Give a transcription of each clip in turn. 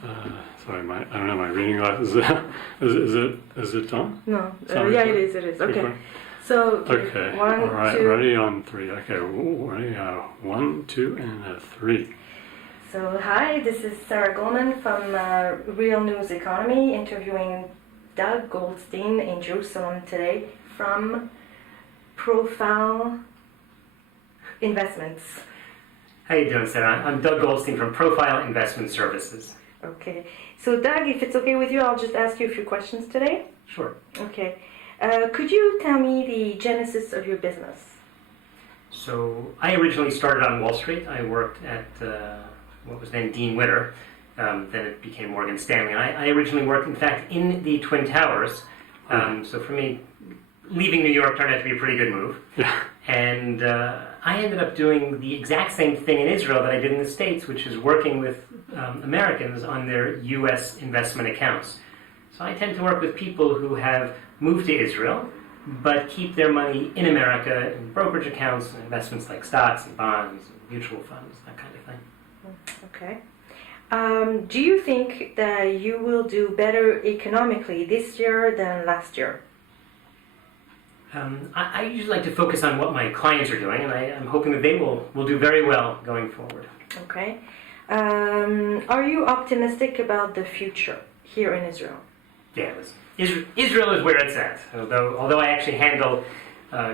Sorry, I don't have my reading glasses. Is it on? No. Sorry, Yeah, sorry. it is. Okay. Quick. So, Okay. one, All right. two. Ready on three. Okay. Ready. 1, 2, and 3. So, hi, this is Sarah Goldman from Real News Economy, interviewing Doug Goldstein in Jerusalem today from Profile Investments. How you doing, Sarah? I'm Doug Goldstein from Profile Investment Services. Okay. So, Doug, if it's okay with you, I'll just ask you a few questions today. Sure. Okay. Could you tell me the genesis of your business? So I originally started on Wall Street. I worked at what was then Dean Witter. Then it became Morgan Stanley. And I originally worked, in fact, in the Twin Towers. So for me, leaving New York turned out to be a pretty good move. Yeah. And I ended up doing the exact same thing in Israel that I did in the States, which is working with Americans on their U.S. investment accounts. So I tend to work with people who have moved to Israel, but keep their money in America in brokerage accounts and investments like stocks and bonds, and mutual funds, that kind of thing. Okay. Do you think that you will do better economically this year than last year? I usually like to focus on what my clients are doing, and I'm hoping that they will do very well going forward. Okay. Are you optimistic about the future here in Israel? Yeah, Israel is where it's at. Although I actually handle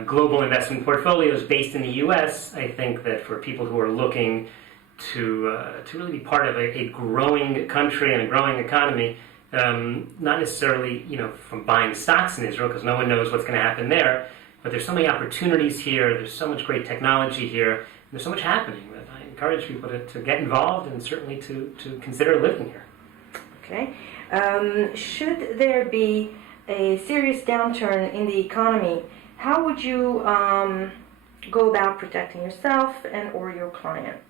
global investment portfolios based in the U.S., I think that for people who are looking to really be part of a growing country and a growing economy, not necessarily from buying stocks in Israel, because no one knows what's going to happen there, but there's so many opportunities here, there's so much great technology here, and there's so much happening that I encourage people to get involved and certainly to consider living here. Okay. Should there be a serious downturn in the economy, how would you go about protecting yourself and or your clients?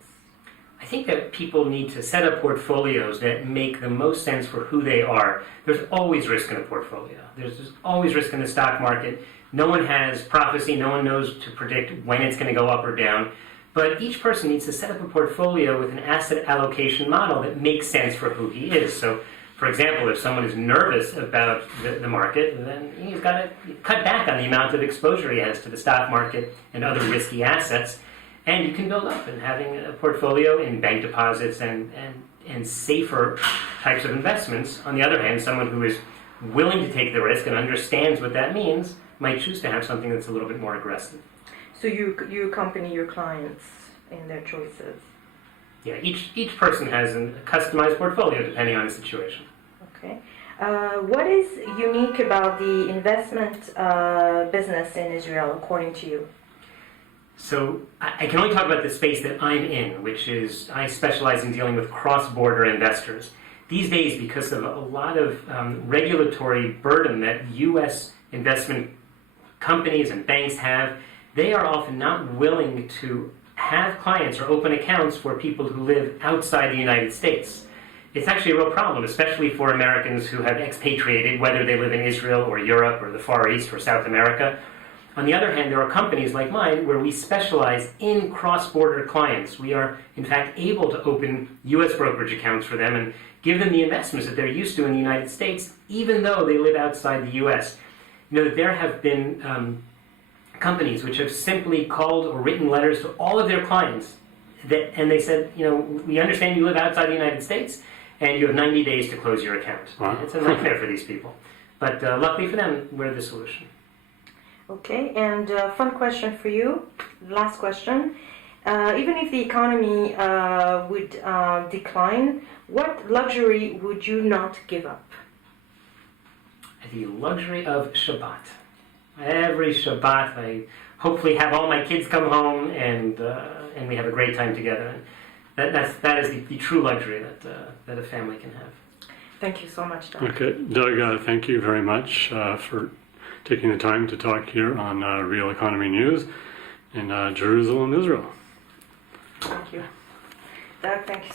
I think that people need to set up portfolios that make the most sense for who they are. There's always risk in a portfolio. There's always risk in the stock market. No one has prophecy. No one knows to predict when it's going to go up or down. But each person needs to set up a portfolio with an asset allocation model that makes sense for who he is. So, for example, if someone is nervous about the market, then he's got to cut back on the amount of exposure he has to the stock market and other risky assets. And you can build up in having a portfolio in bank deposits and safer types of investments. On the other hand, someone who is willing to take the risk and understands what that means might choose to have something that's a little bit more aggressive. So you accompany your clients in their choices? Yeah, each person has a customized portfolio depending on the situation. Okay. What is unique about the investment business in Israel, according to you? So I can only talk about the space that I'm in, which is I specialize in dealing with cross-border investors. These days, because of a lot of regulatory burden that U.S. investment companies and banks have, they are often not willing to have clients or open accounts for people who live outside the United States. It's actually a real problem, especially for Americans who have expatriated, whether they live in Israel or Europe or the Far East or South America. On the other hand, there are companies like mine where we specialize in cross-border clients. We are, in fact, able to open U.S. brokerage accounts for them and give them the investments that they're used to in the United States, even though they live outside the U.S. There have been companies which have simply called or written letters to all of their clients, and they said, we understand you live outside the United States, and you have 90 days to close your account. Wow. It's a nightmare for these people. But luckily for them, we're the solution. Okay, and fun question for you, last question. Even if the economy would decline, what luxury would you not give up? The luxury of Shabbat. Every Shabbat, I hopefully have all my kids come home and we have a great time together. And that is the true luxury that a family can have. Thank you so much, Doug. Okay, Doug, thank you very much for taking the time to talk here on Real Economy News in Jerusalem, Israel. Thank you. Doug, thank you.